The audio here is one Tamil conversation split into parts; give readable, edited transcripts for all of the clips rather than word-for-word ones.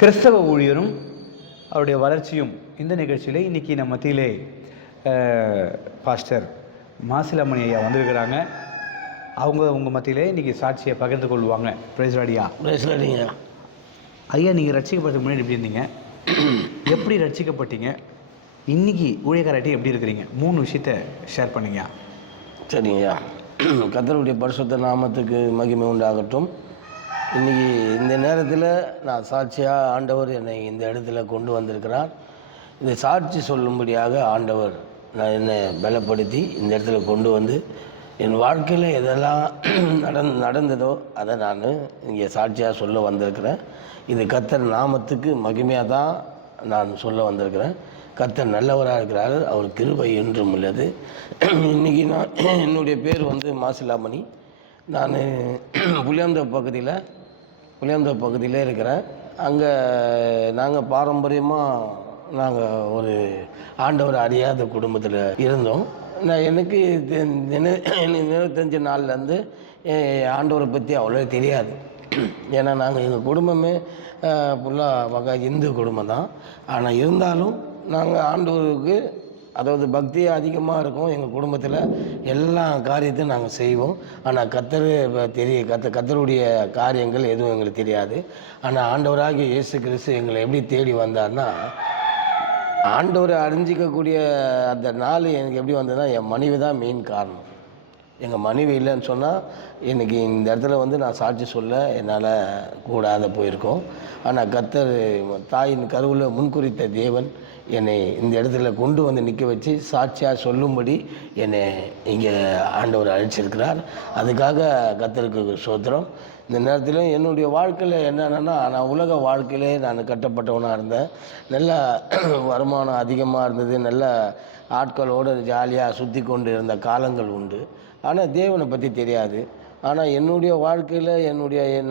கிறிஸ்தவ ஊழியரும் அவருடைய வளர்ச்சியும் இந்த நிகழ்ச்சியில் இன்றைக்கி நம்ம மத்தியிலே பாஸ்டர் மாசிலாமணி ஐயா வந்திருக்கிறாங்க. அவங்க உங்கள் மத்தியிலே இன்றைக்கி சாட்சியை பகிர்ந்து கொள்வாங்க. பிரைஸ் லார்ட் ஐயா. பிரைஸ் லார்ட் ஐயா. ஐயா, நீங்கள் ரட்சிக்கப்பட்ட முன்னாடி எப்படி இருந்தீங்க, எப்படி ரட்சிக்கப்பட்டீங்க, இன்றைக்கி ஊழியக்காரட்டி எப்படி இருக்கிறீங்க, 3 விஷயத்தை ஷேர் பண்ணிங்க. சரிங்கய்யா. கர்த்தருடைய பரிசுத்த நாமத்துக்கு மகிமை உண்டாகட்டும். இன்றைக்கி இந்த நேரத்தில் நான் சாட்சியாக ஆண்டவர் என்னை இந்த இடத்துல கொண்டு வந்திருக்கிறார். இந்த சாட்சி சொல்லும்படியாக ஆண்டவர் நான் என்னை பலப்படுத்தி இந்த இடத்துல கொண்டு வந்து என் வாழ்க்கையில் எதெல்லாம் நடந்ததோ அதை நான் இங்கே சாட்சியாக சொல்ல வந்திருக்கிறேன். இது கர்த்தர் நாமத்துக்கு மகிமையாக தான் நான் சொல்ல வந்திருக்கிறேன். கர்த்தர் நல்லவராக இருக்கிறார், அவர் கிருபை என்றும் உள்ளது. இன்றைக்கி நான் என்னுடைய பேர் மாசிலாமணி. நான் புளியாந்தோப்பு பகுதியில் இருக்கிறேன். அங்கே நாங்கள் பாரம்பரியமாக ஒரு ஆண்டவர் அறியாத குடும்பத்தில் இருந்தோம். நான் எனக்கு தெரிஞ்ச நாள்லேருந்து ஆண்டவரை பற்றி அவ்வளோ தெரியாது. ஏன்னா நாங்கள் எங்கள் குடும்பமே ஃபுல்லாக இந்து குடும்பம் தான். ஆனால் இருந்தாலும் நாங்கள் ஆண்டவருக்கு அதாவது பக்தி அதிகமாக இருக்கும். எங்கள் குடும்பத்தில் எல்லா காரியத்தையும் நாங்கள் செய்வோம். ஆனால் கர்த்தருடைய காரியங்கள் எதுவும் எங்களுக்கு தெரியாது. ஆனால் ஆண்டவராகிய இயேசு கிறிஸ்து எங்களை எப்படி தேடி வந்தார்னா, ஆண்டவரை அறிஞ்சிக்கக்கூடிய அந்த நாள் எனக்கு எப்படி வந்ததுன்னா, என் மனைவி தான் மெயின் காரணம். எங்கள் மனைவி இல்லைன்னு சொன்னால் இன்றைக்கி இந்த இடத்துல நான் சாட்சி சொல்ல என்னால் கூடாத போயிருக்கோம். ஆனால் கர்த்தர் தாயின் கருவில் முன்குறித்த தேவன் என்னை இந்த இடத்துல கொண்டு வந்து நிற்க வச்சு சாட்சியாக சொல்லும்படி என்னை இங்கே ஆண்டவர் அழைச்சிருக்கிறார். அதுக்காக கர்த்தருக்கு ஸ்தோத்திரம். இந்த நேரத்தில் என்னுடைய வாழ்க்கையில் என்னென்னா, நான் உலக வாழ்க்கையிலே நான் கட்டப்பட்டவனாக இருந்தேன். நல்ல வருமானம் அதிகமாக இருந்தது. நல்ல ஆட்களோடு ஜாலியாக சுற்றி கொண்டு இருந்த காலங்கள் உண்டு. ஆனால் தேவனை பற்றி தெரியாது. ஆனால் என்னுடைய வாழ்க்கையில்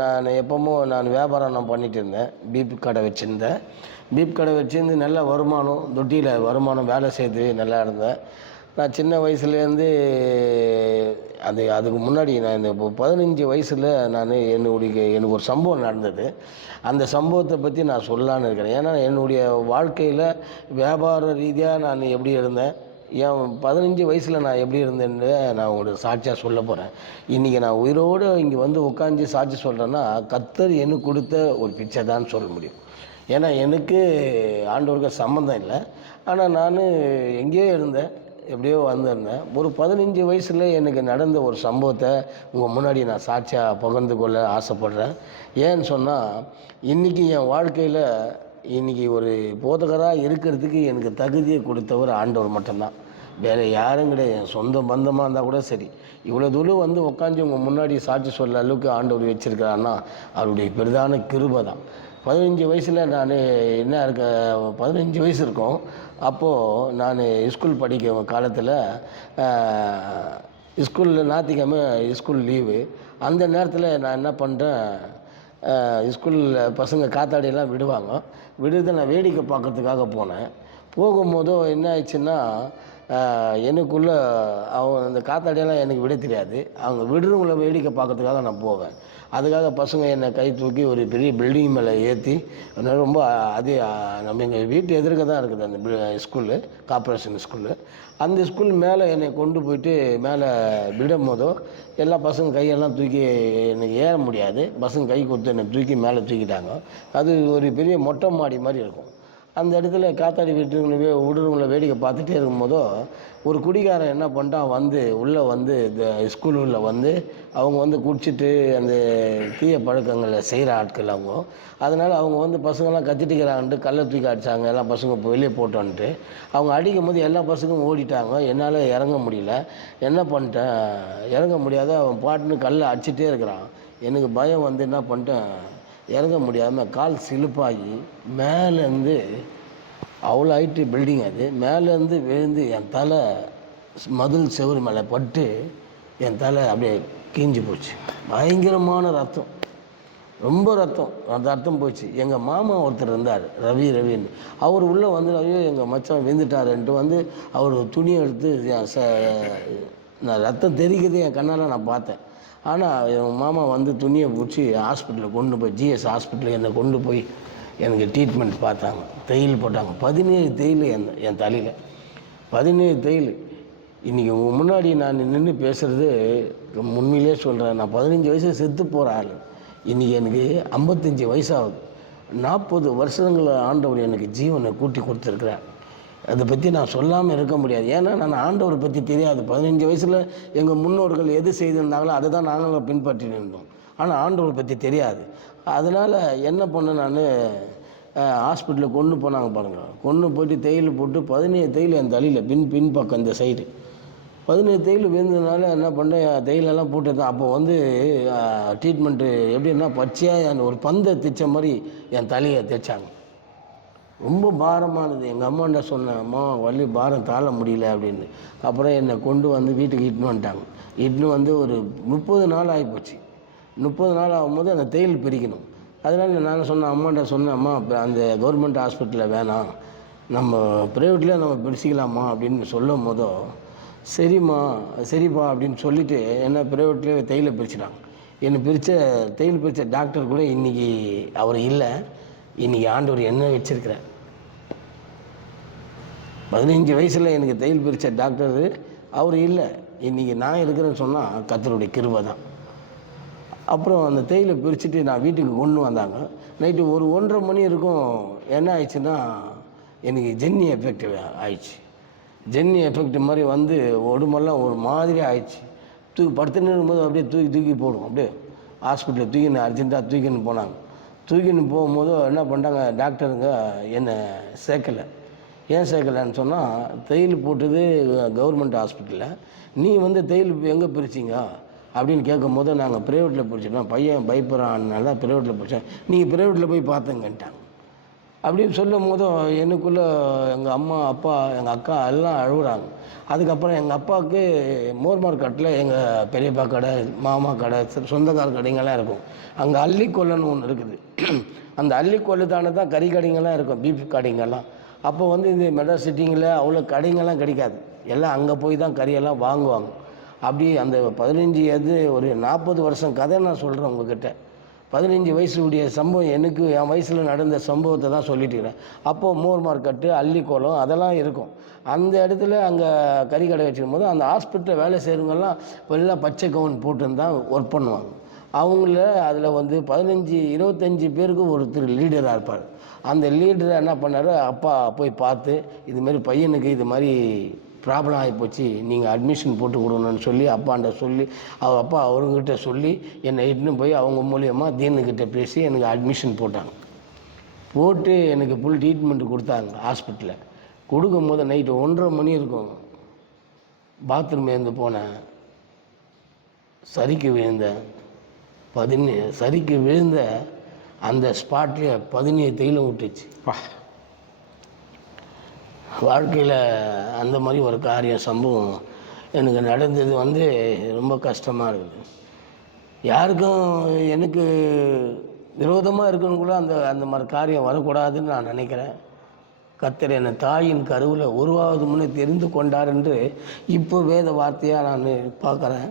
நான் எப்பவும் வியாபாரம் பண்ணிகிட்டு இருந்தேன். பீப் கடை வச்சுருந்து நல்ல வருமானம், தொட்டியில் வருமானம் வேலை செய்து நல்லா இருந்தேன். நான் சின்ன வயசுலேருந்து அதுக்கு முன்னாடி நான் இந்த 15 வயசில் எனக்கு ஒரு சம்பவம் நடந்தது. அந்த சம்பவத்தை பற்றி நான் சொல்லலான்னு இருக்கிறேன். ஏன்னா என்னுடைய வாழ்க்கையில் வியாபார ரீதியாக நான் எப்படி இருந்தேன், என் 15 வயசில் நான் எப்படி இருந்தேன்னு நான் உங்களுக்கு சாட்சியாக சொல்ல போகிறேன். இன்றைக்கி நான் உயிரோடு இங்கே உட்காந்து சாட்சி சொல்கிறேன்னா, கர்த்தர் எனக்கு கொடுத்த ஒரு பிச்சை தான் சொல்ல முடியும். ஏன்னா எனக்கு ஆண்டவருக்கு சம்மந்தம் இல்லை. ஆனால் நான் எங்கேயோ இருந்தேன், எப்படியோ வந்திருந்தேன். ஒரு 15 வயசில் எனக்கு நடந்த ஒரு சம்பவத்தை உங்கள் முன்னாடி நான் சாட்சியாக பகிர்ந்து கொள்ள ஆசைப்படுறேன். ஏன்னு சொன்னால், இன்றைக்கி என் வாழ்க்கையில் ஒரு போதகராக இருக்கிறதுக்கு எனக்கு தகுதியை கொடுத்தவர் ஆண்டவர் மட்டும்தான். வேறு யாரும் கிடையாது. என் சொந்த பந்தமாக இருந்தால் கூட சரி, இவ்வளோ தூரம் உட்காந்து உங்கள் முன்னாடி சாட்சி சொல்ல அளவுக்கு ஆண்டவர் வச்சுருக்கிறான்னா அவருடைய பெரிதான கிருபை தான். 15 வயசில் நான் 15 வயசு இருக்கும். அப்போது நான் ஸ்கூல் படிக்கிற காலத்தில் ஸ்கூலில் ஞாயிற்றுக்கிழமை ஸ்கூல் லீவு. அந்த நேரத்தில் நான் என்ன பண்ணுறேன், ஸ்கூலில் பசங்க காத்தாடியெல்லாம் விடுறதை நான் வேடிக்கை பார்க்கறதுக்காக போனேன். போகும்போதோ என்ன ஆயிடுச்சுன்னா, எனக்குள்ளே அந்த காத்தாடியெல்லாம் எனக்கு விட தெரியாது. அவங்க விடுறவங்கள வேடிக்கை பார்க்கறதுக்காக நான் போவேன். அதுக்காக பசங்க என்னை கை தூக்கி ஒரு பெரிய பில்டிங் மேலே ஏற்றி, ரொம்ப நம்ம எங்கள் வீட்டு எதிர்க்க தான் இருக்குது அந்த ஸ்கூலு, கார்ப்பரேஷன் ஸ்கூலு. அந்த ஸ்கூல் மேலே என்னை கொண்டு போயிட்டு மேலே விடும் போதோ எல்லா பசங்க கையெல்லாம் தூக்கி எனக்கு ஏற முடியாது. பசங்க கை கொடுத்து என்னை தூக்கி மேலே தூக்கிட்டாங்க. அது ஒரு பெரிய மொட்டை மாடி மாதிரி இருக்கும். அந்த இடத்துல காத்தாடி விடுறவங்கள வேடிக்கை பார்த்துட்டே இருக்கும்போதோ ஒரு குடிகாரன் என்ன பண்ணிட்டான், உள்ளே இந்த ஸ்கூல் உள்ள அவங்க குடிச்சிட்டு அந்த தீய பழக்கங்களை செய்கிற ஆட்கள் அவங்க. அதனால் அவங்க பசங்கள்லாம் கத்திட்டுக்கிறாங்கன்ட்டு கல்லை தூக்கி அடித்தாங்க. எல்லா பசங்க இப்போ வெளியே போட்டோன்ட்டு அவங்க அடிக்கும் போது எல்லா பசங்களும் ஓடிட்டாங்க. என்னால் இறங்க முடியல. என்ன பண்ணிட்டேன், இறங்க முடியாத அவன் பாட்டுன்னு கல்லை அடிச்சிட்டே இருக்கிறான். எனக்கு பயம் என்ன பண்ணிட்டேன், இறங்க முடியாமல் கால் சிலுப்பாகி மேலேருந்து, அவ்வளோ ஹைட்டு பில்டிங் அது, மேலேருந்து விழுந்து என் தலை மதில் செவுறு மேலே பட்டு என் தலை அப்படியே கீஞ்சி போச்சு. பயங்கரமான ரத்தம், ரொம்ப ரத்தம். அந்த ரத்தம் போச்சு. எங்கள் மாமா ஒருத்தர் இருந்தார், ரவின்னு. அவர் உள்ளே ஐயோ எங்கள் மச்சான் விழுந்துட்டாருன்ட்டு அவர் துணியை எடுத்து நான் ரத்தம் தெரிக்கிறது என் கண்ணால் நான் பார்த்தேன். ஆனால் என் மாமா துணியை பிடிச்சி ஹாஸ்பிட்டலில் கொண்டு போய், ஜிஎஸ் ஹாஸ்பிட்டலுக்கு என்னை கொண்டு போய் எனக்கு ட்ரீட்மெண்ட் பார்த்தாங்க, தையல் போட்டாங்க. 17 தையல் என் தலையில், 17 தையல். இன்றைக்கி உங்கள் முன்னாடி நான் நின்று பேசுகிறது உண்மையிலே சொல்கிறேன். நான் 15 வயசில் செத்து போகிற ஆள். இன்றைக்கி எனக்கு 55 வயசாகுது. 40 வருஷங்கள் ஆண்டவர் எனக்கு ஜீவனை கூட்டி கொடுத்துருக்குறேன். அதை பற்றி நான் சொல்லாமல் இருக்க முடியாது. ஏன்னா நான் ஆண்டவரை பற்றி தெரியாது. 15 வயசில் எங்கள் முன்னோர்கள் எது செய்திருந்தாங்களோ அதை தான் நாங்களும் பின்பற்றி இருந்தோம். ஆனால் ஆண்டவரை பற்றி தெரியாது. அதனால் என்ன பண்ணேன், நான் ஹாஸ்பிட்டலில் கொண்டு போனாங்க பாருங்கள். கொண்டு போயிட்டு தையல் போட்டு 17 தையல் என் தலையில் பின்பக்கம் இந்த சைடு 17 தையல் விழுந்ததுனால என்ன பண்ணேன், தையலெல்லாம் போட்டு தான். அப்போ ட்ரீட்மெண்ட்டு எப்படின்னா பச்சையாக அந்த ஒரு பந்தை தைச்ச மாதிரி என் தலையை தைச்சாங்க. ரொம்ப பாரமானது. எங்கள் அம்மாண்ட சொன்னேன், அம்மா வலி பாரம் தாழ முடியல அப்படின்னு. அப்புறம் என்னை கொண்டு வந்து வீட்டுக்கு இட்டுன்னு வந்துட்டாங்க. இட்டுன்னு வந்து ஒரு 30 நாள் ஆகிப்போச்சு. 30 நாள் ஆகும்போது அந்த தையல் பிரிக்கணும். அதனால் நான் சொன்னேன், அம்மாண்ட சொன்னேன், அம்மா அந்த கவர்மெண்ட் ஹாஸ்பிட்டலில் வேணாம், நம்ம ப்ரைவேட்லேயே நம்ம பிரிச்சிக்கலாமா அப்படின்னு சொல்லும் போதோ, சரிப்பா அப்படின்னு சொல்லிவிட்டு என்ன ப்ரைவேட்லேயே தையலை பிரிச்சுட்டாங்க. என்னை தையல் பிரித்த டாக்டர் கூட இன்றைக்கி அவர் இல்லை. இன்றைக்கி ஆண்டவர் என்ன வச்சிருக்கிறார். 15 வயசில் எனக்கு தையல் பிரித்த டாக்டர் அவர் இல்லை. இன்றைக்கி நான் இருக்கிறேன்னு சொன்னால் கர்த்தருடைய கிருபை தான். அப்புறம் அந்த தையலை பிரிச்சுட்டு நான் வீட்டுக்கு கொண்டு வந்தாங்க. நைட்டு ஒரு 1:30 மணி இருக்கும். என்ன ஆயிடுச்சுன்னா எனக்கு ஜென்னி எஃபெக்ட் ஆயிடுச்சு. ஜென்னி எஃபெக்ட் மாதிரி வந்து உடம்பெல்லாம் ஒரு மாதிரி ஆயிடுச்சு. படுத்துன்னு இருக்கும்போது அப்படியே தூக்கி போடும். அப்படியே ஹாஸ்பிட்டலில் தூக்கின்னு அர்ஜென்ட்டாக தூக்கின்னு போனாங்க. தூக்கின்னு போகும்போது என்ன பண்ணிட்டாங்க டாக்டருங்க, என்னை சேர்க்கலை. ஏன் சேர்க்கலைன்னு சொன்னால், தையல் போட்டது கவர்மெண்ட் ஹாஸ்பிட்டலில், நீ தையல் எங்கே பிரிச்சிங்க அப்படின்னு கேட்கும் போது நாங்கள் ப்ரைவேட்டில் பிரிச்சிட்டோம், பையன் பயப்படுறான்னால ப்ரைவேட்டில் பிரித்தேன், நீங்கள் ப்ரைவேட்டில் போய் பார்த்துங்கன்ட்டாங்க. அப்படின்னு சொல்லும் போதும் எனக்குள்ளே எங்கள் அம்மா, அப்பா, எங்கள் அக்கா எல்லாம் அழுகுறாங்க. அதுக்கப்புறம் எங்கள் அப்பாவுக்கு மோர் மார்க்கெட்டில் எங்கள் பெரியப்பா கடை, மாமா கடை, சொந்தக்கார கடைங்கள்லாம் இருக்கும். அங்கே அள்ளிக்கொல்லைன்னு ஒன்று இருக்குது. அந்த அள்ளிக்கொல்லை தானே தான் கறி கடைங்கள்லாம் இருக்கும், பீஃப் கடைங்கள்லாம். அப்போ இந்த மெட்ராஸ் சிட்டிங்கில் அவ்வளோ கடைங்கள்லாம் கிடைக்காது. எல்லாம் அங்கே போய் தான் கறியெல்லாம் வாங்குவாங்க. அப்படி அந்த 15 ஒரு 40 வருஷம் கதை நான் சொல்கிறேன் உங்ககிட்ட. 15 வயசுடைய சம்பவம், எனக்கு என் வயசில் நடந்த சம்பவத்தை தான் சொல்லிட்டுக்கிறேன். அப்போது மோர் மார்க்கெட்டு, அள்ளிக்கோலம் அதெல்லாம் இருக்கும். அந்த இடத்துல அங்கே கறி கடை வச்சுக்கும் போது அந்த ஹாஸ்பிட்டலில் வேலை செய்கிறவங்கெல்லாம் எல்லாம் பச்சை கவுன் போட்டுன்னு தான் ஒர்க் பண்ணுவாங்க. அவங்கள அதில் 15-25 பேருக்கு ஒருத்தர் லீடராக இருப்பார். அந்த லீடரை என்ன பண்ணார், அப்பா போய் பார்த்து இதுமாரி பையனுக்கு இது மாதிரி ப்ராப்ளம் ஆகிப்போச்சு, நீங்கள் அட்மிஷன் போட்டு கொடுக்கணும்னு சொல்லி அப்பாண்ட சொல்லி அப்பா அவங்ககிட்ட சொல்லி என்னை இட்டுன்னு போய் அவங்க மூலியமாக தீனுக்கிட்ட பேசி எனக்கு அட்மிஷன் போட்டாங்க. போட்டு எனக்கு ஃபுல் ட்ரீட்மெண்ட்டு கொடுத்தாங்க ஹாஸ்பிட்டலில். கொடுக்கும்போது நைட்டு 1:30 மணி இருக்கும். பாத்ரூம் எழுந்து போனேன், சரிக்கு விழுந்தேன். சரிக்கு விழுந்த அந்த ஸ்பாட்லேயே 17 தைலம் விட்டுச்சு. வாழ்க்கையில் அந்த மாதிரி ஒரு சம்பவம் எனக்கு நடந்தது ரொம்ப கஷ்டமாக இருக்குது. யாருக்கும் எனக்கு விரோதமாக இருக்கணுக்குள்ள அந்த மாதிரி காரியம் வரக்கூடாதுன்னு நான் நினைக்கிறேன். கர்த்தர் என்னை தாயின் கருவில் உருவாவது முன்னே தெரிந்து கொண்டார் என்று இப்போ வேத வார்த்தையாக நான் பார்க்குறேன்.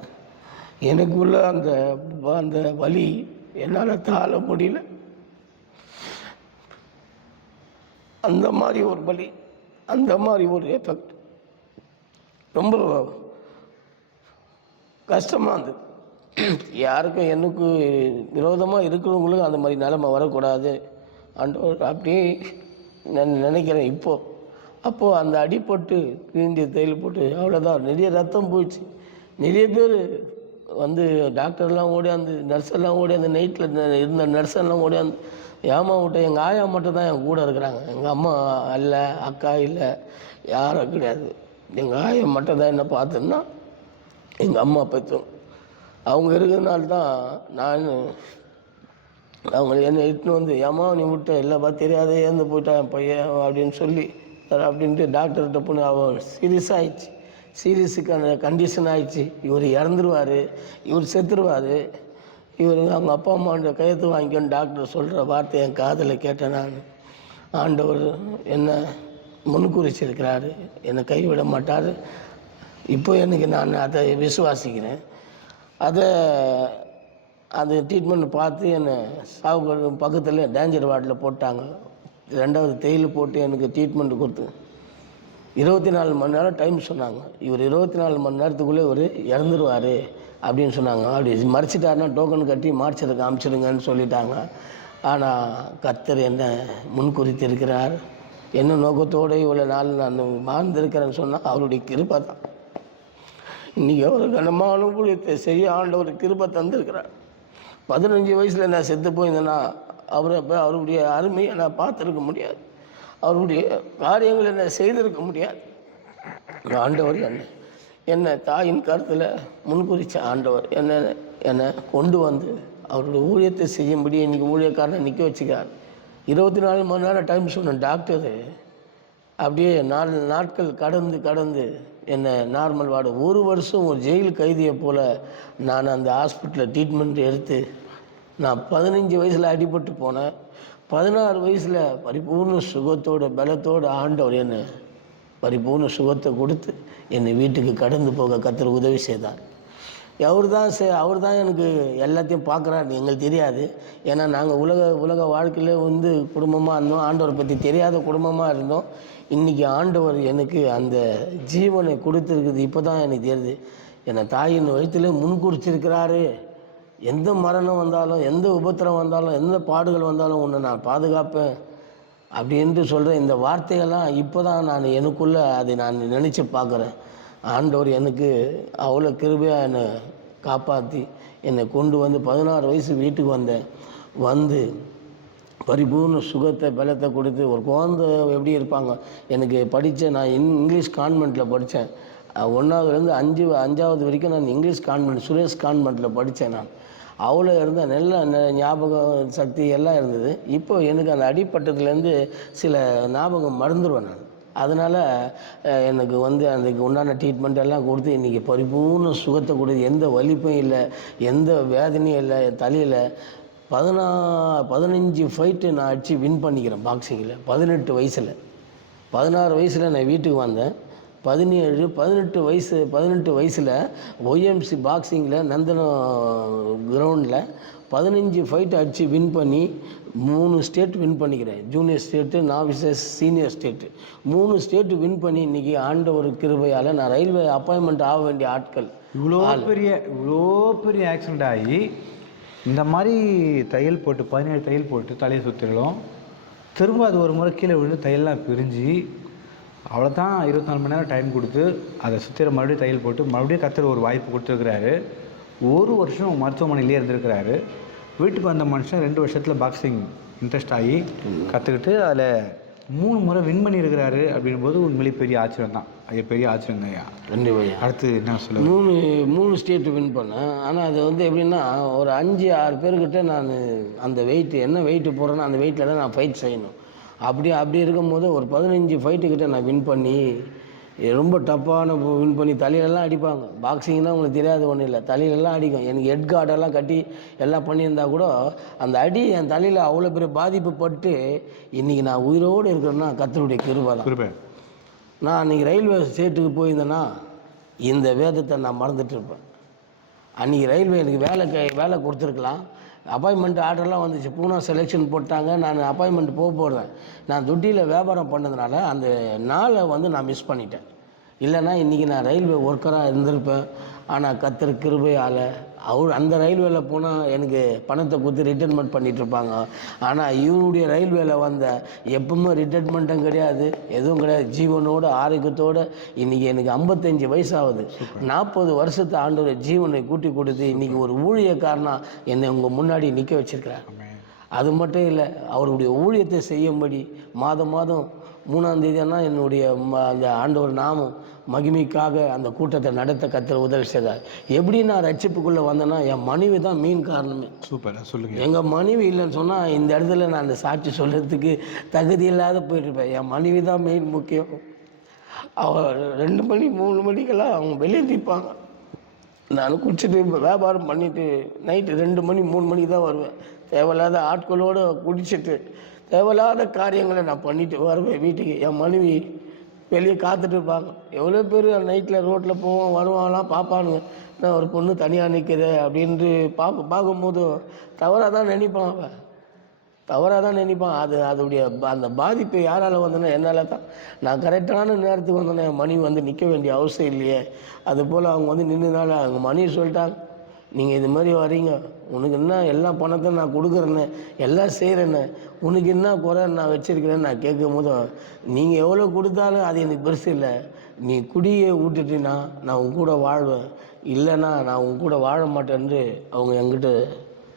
எனக்குள்ள அந்த வலி என்னால் தாழ முடியல. அந்த மாதிரி ஒரு வலி, அந்த மாதிரி ஒரு எஃபெக்ட் ரொம்ப கஷ்டமாக இருந்தது. யாருக்கும் எனக்கு விரோதமாக இருக்கிறவங்களுக்கும் அந்த மாதிரி நிலைமை வரக்கூடாது ஆண்டவர் அப்படியே நான் நினைக்கிறேன். அப்போது அந்த அடிப்பட்டு கிழிஞ்ச தையல் போட்டு அவ்வளோதான், நிறைய ரத்தம் போயிடுச்சு. நிறைய பேர் டாக்டர்லாம் ஓடியாந்து, நர்ஸெல்லாம் ஓடியாந்து, நைட்டில் இருந்த நர்ஸெல்லாம் ஓடியாந்து ஏமா விட்ட. எங்கள் ஆயா மட்டும் தான் என் கூட இருக்கிறாங்க. எங்கள் அம்மா இல்லை, அக்கா இல்லை, யாரும் கிடையாது. எங்கள் ஆயா மட்டும் தான் என்ன பார்த்தேன்னா எங்கள் அம்மா பற்றும் அவங்க இருக்கிறதுனால தான் நான் அவங்க என்னை இட்டுன்னு ஏமா நீ விட்ட, இல்லைப்பா தெரியாதே இறந்து போயிட்டான் என் பையன் அப்படின்னு சொல்லி அப்படின்ட்டு டாக்டர்கிட்ட போய் அவன் சீரியஸ் ஆகிடுச்சு. சீரியஸுக்கான கண்டிஷன் ஆகிடுச்சு. இவர் இறந்துருவார், இவர் செத்துருவார், இவர் அவங்க அப்பா அம்மாண்ட கையெழுத்து வாங்கிக்கணும் டாக்டர் சொல்கிற வார்த்தை என் காதில் கேட்டேன் நான். ஆண்டவர் என்ன முன்குறிச்சிருக்கிறாரு, என்னை கைவிட மாட்டார். இப்போ எனக்கு நான் அதை விசுவாசிக்கிறேன். அது ட்ரீட்மெண்ட் பார்த்து என்னை சாவு பக்கத்தில் டேஞ்சர் வார்டில் போட்டாங்க. 2வது தையல் போட்டு எனக்கு ட்ரீட்மெண்ட் கொடுத்து 24 மணி நேரம் டைம் சொன்னாங்க. இவர் 24 மணி நேரத்துக்குள்ளே இவர் இறந்துருவார் அப்படின்னு சொன்னாங்க. அப்படி மறைச்சிட்டாருன்னா டோக்கன் கட்டி மார்ச்சருக்கு காமிச்சிடுங்கன்னு சொல்லிட்டாங்க. ஆனால் கர்த்தர் என்ன முன்குறித்திருக்கிறார், என்ன நோக்கத்தோடு இவ்வளோ நாள் நான் வாழ்ந்திருக்கிறேன்னு சொன்னால் அவருடைய கிருபை தான். இன்றைக்கி அவர் கனமான ஊழியத்தை செய்ய ஆண்டவர் கிருபை தந்திருக்கிறார். 15 வயசில் நான் செத்து போயிருந்தேன்னா அவருடைய அருமையை நான் பார்த்துருக்க முடியாது, அவருடைய காரியங்களை நான் செய்திருக்க முடியாது. ஆண்டவர் என்னை தாயின் கருத்தில் முன்குறித்த ஆண்டவர் என்னை கொண்டு வந்து அவருடைய ஊழியத்தை செய்யும்படி இன்றைக்கி ஊழியக்காரனை நிற்க வச்சுக்கிறார். 24 மணி நேரம் டைம் சொன்ன டாக்டரு அப்படியே 4 நாட்கள் கடந்து என்னை நார்மல் வார்டு 1 வருஷம் ஒரு ஜெயில் கைதியை போல் நான் அந்த ஹாஸ்பிட்டலில் ட்ரீட்மெண்ட் எடுத்து நான் 15 வயசில் அடிபட்டு போனேன். 16 வயசில் பரிபூர்ண சுகத்தோட பலத்தோடு ஆண்டவர் என்னை பரிபூர்ண சுகத்தை கொடுத்து என்னை வீட்டுக்கு கடந்து போக கர்த்தர் உதவி செய்தார். அவர் தான் எனக்கு எல்லாத்தையும் பார்க்குறாரு, எங்களுக்கு தெரியாது. ஏன்னா நாங்கள் உலக வாழ்க்கையில் வந்து குடும்பமாக இருந்தோம், ஆண்டவரை பற்றி தெரியாத குடும்பமாக இருந்தோம். இன்றைக்கி ஆண்டவர் எனக்கு அந்த ஜீவனை கொடுத்துருக்குது. இப்போ தான் எனக்கு தெரியுது, என்னை தாயின் வயிற்றிலே முன்குறிச்சிருக்கிறாரு. எந்த மரணம் வந்தாலும், எந்த உபத்திரம் வந்தாலும், எந்த பாடுகள் வந்தாலும் உன்னை நான் பாதுகாப்பேன் அப்படின்ட்டு சொல்கிற இந்த வார்த்தைகள்லாம் இப்போ தான் நான் எனக்குள்ளே அதை நான் நினச்சி பார்க்குறேன். ஆண்டவர் எனக்கு அவ்வளோ கிருபையாக என்னை காப்பாற்றி என்னை கொண்டு வந்து 16 வயசு வீட்டுக்கு வந்து பரிபூர்ண சுகத்தை பலத்தை கொடுத்து ஒரு குழந்தை எப்படி இருப்பாங்க. எனக்கு நான் இங்கிலீஷ் கான்வெண்ட்டில் படித்தேன். 1வதுலேருந்து 5வது வரைக்கும் நான் இங்கிலீஷ் கான்வெண்ட் சுரேஷ் கான்வெண்ட்டில் படித்தேன். நான் அவ்வளோ இருந்தேன், நல்ல ஞாபகம் சக்தி எல்லாம் இருந்தது. இப்போ எனக்கு அந்த அடிப்பட்டத்துலேருந்து சில ஞாபகம் மறந்துடுவேன் நான். அதனால் எனக்கு வந்து அதுக்கு உண்டான ட்ரீட்மெண்ட் எல்லாம் கொடுத்து இன்றைக்கி பரிபூர்ண சுகத்தை கொடுத்து எந்த வலிப்பும் இல்லை, எந்த வேதனையும் இல்லை. என் தலையில் 15 ஃபைட்டு நான் அடித்து வின் பண்ணிக்கிறேன் பாக்ஸிங்கில் 18 வயசில். 16 வயசில் நான் வீட்டுக்கு வந்தேன். 18 வயசில் ஒய்எம்சி பாக்ஸிங்கில் நந்தனம் கிரவுண்டில் 15 ஃபைட் அடித்து வின் பண்ணி 3 ஸ்டேட் வின் பண்ணிக்கிறேன். Junior state, novices, senior state 3 state win பண்ணி இன்றைக்கி ஆண்டவர் கிருபையால் நான் ரயில்வே அப்பாயின்மெண்ட் ஆக வேண்டிய ஆட்கள். இவ்வளோ பெரிய ஆக்சிடெண்ட் ஆகி இந்த மாதிரி தையல் போட்டு 17 தையல் போட்டு தலையை சுற்றிலும் திரும்ப அது ஒரு முறை கீழே விழுந்து தையல்லாம் பிரிஞ்சு அவ்வளோதான் 24 மணி நேரம் டைம் கொடுத்து அதை சுற்றிற மறுபடியும் தையல் போட்டு மறுபடியும் கர்த்தர் ஒரு வாய்ப்பு கொடுத்துருக்கிறாரு. 1 வருஷம் மருத்துவமனையிலே இருந்திருக்கிறாரு. வீட்டுக்கு வந்த மனுஷன் 2 வருஷத்தில் பாக்ஸிங் இன்ட்ரெஸ்ட் ஆகி கற்றுக்கிட்டு அதில் 3 முறை வின் பண்ணியிருக்கிறாரு. அப்படின்போது உண்மையிலே பெரிய ஆச்சரியம் தான். அது பெரிய ஆச்சரியம் தான் ஐயா. கண்டிப்பாக. அடுத்து என்ன சொல்ல 3 ஸ்டேட்டு வின் பண்ணேன். ஆனால் அது வந்து எப்படின்னா ஒரு 5-6 பேர்கிட்ட நான் அந்த என்ன வெயிட்டு போடுறேன்னா அந்த வெயிட்டில் தான் நான் ஃபைட் செய்யணும். அப்படி இருக்கும்போது ஒரு 15 ஃபைட்டுக்கிட்ட நான் வின் பண்ணி ரொம்ப டஃப்பான வின் பண்ணி தலையிலெல்லாம் அடிப்பாங்க. பாக்ஸிங்னால் உங்களுக்கு தெரியாது ஒன்றும் இல்லை, தலையிலெல்லாம் அடிக்கும். எனக்கு ஹெட் கார்டெல்லாம் கட்டி எல்லாம் பண்ணியிருந்தா கூட அந்த அடி என் தலையில் அவ்வளோ பெரிய பாதிப்பு பட்டு இன்றைக்கி நான் உயிரோடு இருக்கிறேன்னா கர்த்தருடைய கிருபை தான். நான் அன்றைக்கி ரயில்வே ஸ்டேட்டுக்கு போயிருந்தேன்னா இந்த வேதத்தை நான் மறந்துட்டுருப்பேன். அன்றைக்கி ரயில்வே எனக்கு வேலை கொடுத்துருக்கலாம். அப்பாயின்மெண்ட் ஆர்டர்லாம் வந்துச்சு, பூனா செலெக்ஷன் போட்டாங்க. நான் அப்பாயின்மெண்ட் போடுறேன். நான் துட்டியில் வியாபாரம் பண்ணதுனால அந்த நாளை வந்து நான் மிஸ் பண்ணிட்டேன். இல்லைன்னா இன்றைக்கி நான் ரயில்வே ஒர்க்கராக இருந்திருப்பேன். ஆனால் கர்த்தர் கிருபையால் அந்த ரயில்வேயில் போனால் எனக்கு பணத்தை கொடுத்து ரிட்டைர்மெண்ட் பண்ணிகிட்ருப்பாங்க. ஆனால் இவருடைய ரயில்வேயில் எப்பவுமே ரிட்டைர்மெண்ட்டும் கிடையாது, எதுவும் கிடையாது. ஜீவனோடு ஆரோக்கியத்தோடு இன்றைக்கி எனக்கு 55 வயசாகுது. 40 வருஷத்தை ஆண்டவர் ஜீவனை கூட்டி கொடுத்து இன்றைக்கி ஒரு ஊழியக்காரனாக என்னை உங்கள் முன்னாடி நிற்க வச்சிருக்கிறார். அது மட்டும் இல்லை, அவருடைய ஊழியத்தை செய்யும்படி மாதம் 3ஆம் தேதினா என்னுடைய அந்த ஆண்டவர் நாமம் மகிமைக்காக அந்த கூட்டத்தை நடத்த கர்த்தர் உதவி செய்தார். எப்படி நான் ரட்சிப்புக்குள்ளே வந்தேன்னா என் மனைவி தான் மெயின் காரணமே. சூப்பர், சொல்லுங்கள். எங்கள் மனைவி இல்லைன்னு சொன்னால் இந்த இடத்துல நான் அந்த சாட்சி சொல்கிறதுக்கு தகுதி இல்லாத போயிட்டுருப்பேன். என் மனைவி தான் மெயின் முக்கியம். அவள் 2 மணி 3 மணிக்கெல்லாம் அவங்க வெளியே நிற்பாங்க. நான் குடிச்சிட்டு வியாபாரம் பண்ணிவிட்டு நைட்டு 2 மணி 3 மணிக்கு தான் வருவேன். தேவையில்லாத ஆட்களோடு குடிச்சிட்டு தேவையில்லாத காரியங்களை நான் பண்ணிவிட்டு வருவேன் வீட்டுக்கு. என் மனைவி வெளியே காத்துட்டு இருப்பாங்க. எவ்வளோ பேர் நைட்டில் ரோட்டில் போவோம் வருவாங்களாம் பார்ப்பானுங்க. நான் ஒரு பொண்ணு தனியாக நிற்குது அப்படின்ட்டு பார்க்கும்போது தவறாக தான் நினைப்பான் அவன், தவறாக தான் நினைப்பான். அதோடைய அந்த பாதிப்பு யாரால் வந்தேன்னா என்னால் தான். நான் கரெக்டான நேரத்துக்கு வந்தோன்னே என் மனைவி வந்து நிற்க வேண்டிய அவசியம் இல்லையே. அதுபோல் அவங்க வந்து நின்றுனால அவங்க மனைவி சொல்லிட்டாங்க, நீங்கள் இது மாதிரி வரீங்க, உனக்கு என்ன எல்லா பணத்தை நான் கொடுக்குறேன்னு எல்லாம் செய்கிறேன்னு, உனக்கு என்ன குறை நான் வச்சுருக்கிறேன்னு நான் கேட்கும் போது, நீங்கள் எவ்வளோ கொடுத்தாலும் அது எனக்கு பெருசு இல்லை, நீ குடியை விட்டுட்டினா நான் உன் கூட வாழ்வேன், இல்லைன்னா நான் உன் கூட வாழ மாட்டேன்னு அவங்க என்கிட்ட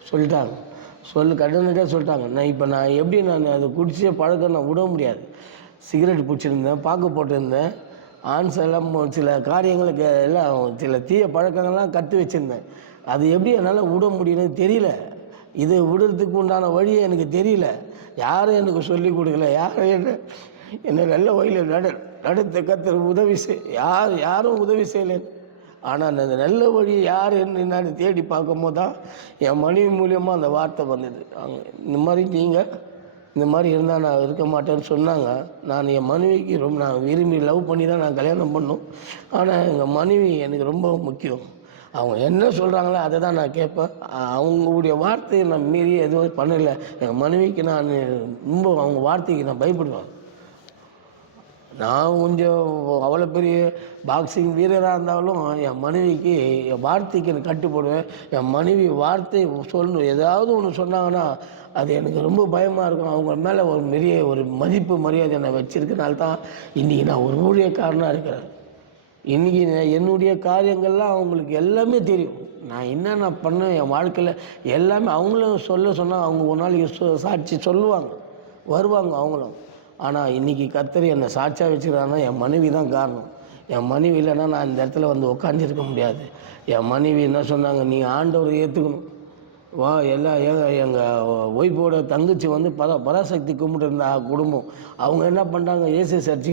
சொல்லிட்டாங்க. கட்டணட்டாக சொல்லிட்டாங்க. நான் எப்படி அதை குடிச்சே பழக்கம் நான் விட முடியாது. சிகரெட் பிடிச்சிருந்தேன், பாக்கு போட்டிருந்தேன், ஆன்ஸ் எல்லாம் சில காரியங்களுக்கு எல்லாம் சில தீய பழக்கங்கள்லாம் கற்று வச்சுருந்தேன். அது எப்படி என்னால் விட முடியும்னு தெரியல. இது விடுறதுக்கு உண்டான வழியே எனக்கு தெரியல. யாரும் எனக்கு சொல்லி கொடுக்கல, யாரும் என்னை நல்ல வழியில் நடத்த கத்துற உதவி யாரும் உதவி செய்யலை. ஆனால் அந்த நல்ல வழி யார் என்னன்னு தேடி பார்க்கும்போது தான் என் மனைவி மூலியமாக அந்த வார்த்தை வந்தது. இந்த மாதிரி நீங்கள் இந்த மாதிரி இருந்தால் நான் இருக்க மாட்டேன்னு சொன்னாங்க. நான் என் மனைவிக்கு நான் விரும்பி லவ் பண்ணி தான் நான் கல்யாணம் பண்ணோம். ஆனால் எங்கள் மனைவி எனக்கு ரொம்ப முக்கியம். அவங்க என்ன சொல்கிறாங்களோ அதை தான் நான் கேட்பேன். அவங்களுடைய வார்த்தையை நான் மீறி எதுவும் பண்ணலை. எங்கள் மனைவிக்கு நான் ரொம்ப அவங்க வார்த்தைக்கு நான் பயப்படுவேன். நான் கொஞ்சம் அவ்வளோ பெரிய பாக்ஸிங் வீரராக இருந்தாலும் என் மனைவிக்கு என் வார்த்தைக்கு எனக்கு கட்டுப்படுவேன். என் மனைவி வார்த்தை சொல்லணும், ஏதாவது ஒன்று சொன்னாங்கன்னா அது எனக்கு ரொம்ப பயமாக இருக்கும். அவங்க மேலே ஒரு மதிப்பு மரியாதை நான் வச்சுருக்கனால தான் இன்றைக்கி நான் ஒரு ஊழியக்காரனாக இருக்கிறேன். இன்றைக்கி என்னுடைய காரியங்கள்லாம் அவங்களுக்கு எல்லாமே தெரியும். நான் என்னென்ன பண்ணேன் என் வாழ்க்கையில் எல்லாமே அவங்களும் சொன்னால் அவங்க ஒரு நாளைக்கு சாட்சி சொல்லுவாங்க, வருவாங்க அவங்களும். ஆனால் இன்றைக்கி கர்த்தர் என்னை சாட்சியாக வச்சுக்கிறாங்கன்னா என் மனைவி தான் காரணம். என் மனைவி இல்லைன்னா நான் இந்த இடத்துல வந்து உட்காந்துருக்க முடியாது. என் மனைவி என்ன சொன்னாங்க, நீ ஆண்டவரை ஏற்றுக்கணும் வா. எங்கள் ஒய்ஃபோட தங்கச்சி வந்து பராசக்தி கும்பிட்டு இருந்த குடும்பம். அவங்க என்ன பண்ணுறாங்க, ஏசு சர்ச்சுக்கு